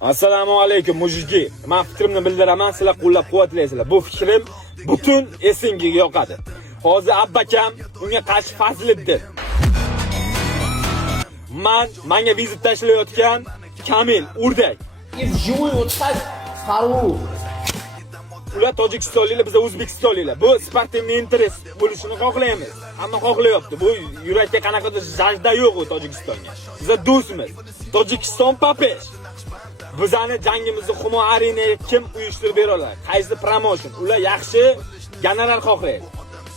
Assalomu alaykum mujiki. Men fikrimni bildiraman, sizlar qo'llab-quvvatlaysizlar. Bu fikrim butun Esengiga yoqadi. Hozir abbakam unga qarshi Fazliddin. Menga vizit tashlayotgan Kamil Urdak. Живой вот так стару. Ular Tojikistonliklar, biz O'zbekistonliklar. Bu sportivniy interes bo'lishini xohlaymiz. Hamma xohlayapti. Bu yurakka qanaqadir jajda yo'q u Tojikistonga. Biz do'stmiz. Tojikiston papesh. Bizani jangimizni Humo Arenaga kim uyushtirib bera oladi? Qaysi promotion? Ular yaxshi gonorar xohlaydi.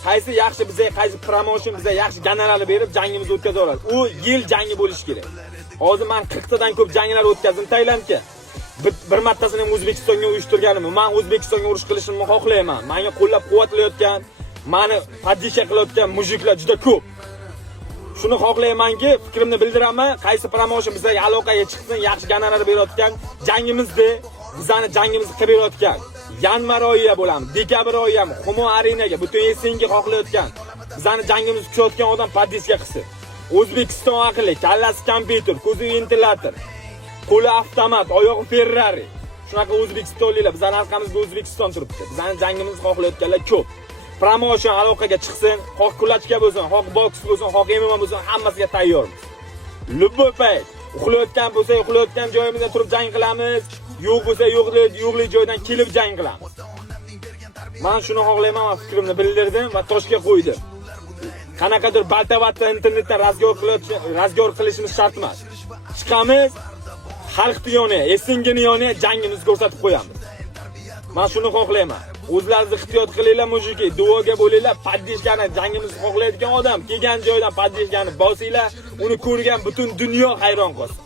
Qaysi yaxshi bizga, qaysi promotion bizga yaxshi gonorar berib jangimizni o'tkaza oladi? U yil jangi bo'lishi kerak. Hozir men 40 tadan ko'p janglar o'tkazdim Tailandga. Bir martasini ham O'zbekistonga uyushtirganim. Men O'zbekistonga urush qilishimni xohlayman. Menga qo'llab-quvvatlayotgan, meni podдержка qilayotgan mujiklar juda ko'p. Shuni xohlaymanki, fikrimni bildiraman. Qaysi promotion bizga aloqaga chiqsin, yaxshi gonorar berayotgan, jangimizda bizani jangimizni qilib berayotgan. Yanvar oyida bo'lamiz, dekabr oyida ham Humo Arenaga butun Esengi xohlayotgan, bizani jangimizni kuchayotgan odam podдержка qilsin. O'zbekiston aqli, kallasi kompyuter, ko'zi ventilator, qo'li avtomat, oyog'i Ferrari. Shunaqa O'zbekistonliklar, bizning orqamizda O'zbekiston turibdi. Bizning jangimizni xohlayotganlar ko'p. Promotion aloqaga chiqsin, xoh kulachka bo'lsin, xoh boks bo'lsin, xoh MMA bo'lsin, hammasiga tayyormiz. Любой payt uxlayotgan bo'lsa, uxlayotgan joyimizda turib jang qilamiz. Yo'q bo'lsa, yo'qlik joydan kelib jang qilamiz. Men shuni xohlayman va fikrimni bildirdim va toshga qo'ydim. Qanaqadir baltavatda internetda razgor qilishimiz shart emas. Chiqamiz, xalqni yoniga, Esengini yoniga jangimizni ko'rsatib qo'yamiz. Men shuni xohlayman. O'zlaringiz ehtiyot qilinglar mujiki, duoga bo'linglar, podдержканы jangimizni xohlaydigan odam kelgan joydan podдержканы bosinglar, uni ko'rgan butun dunyo hayron qolsin.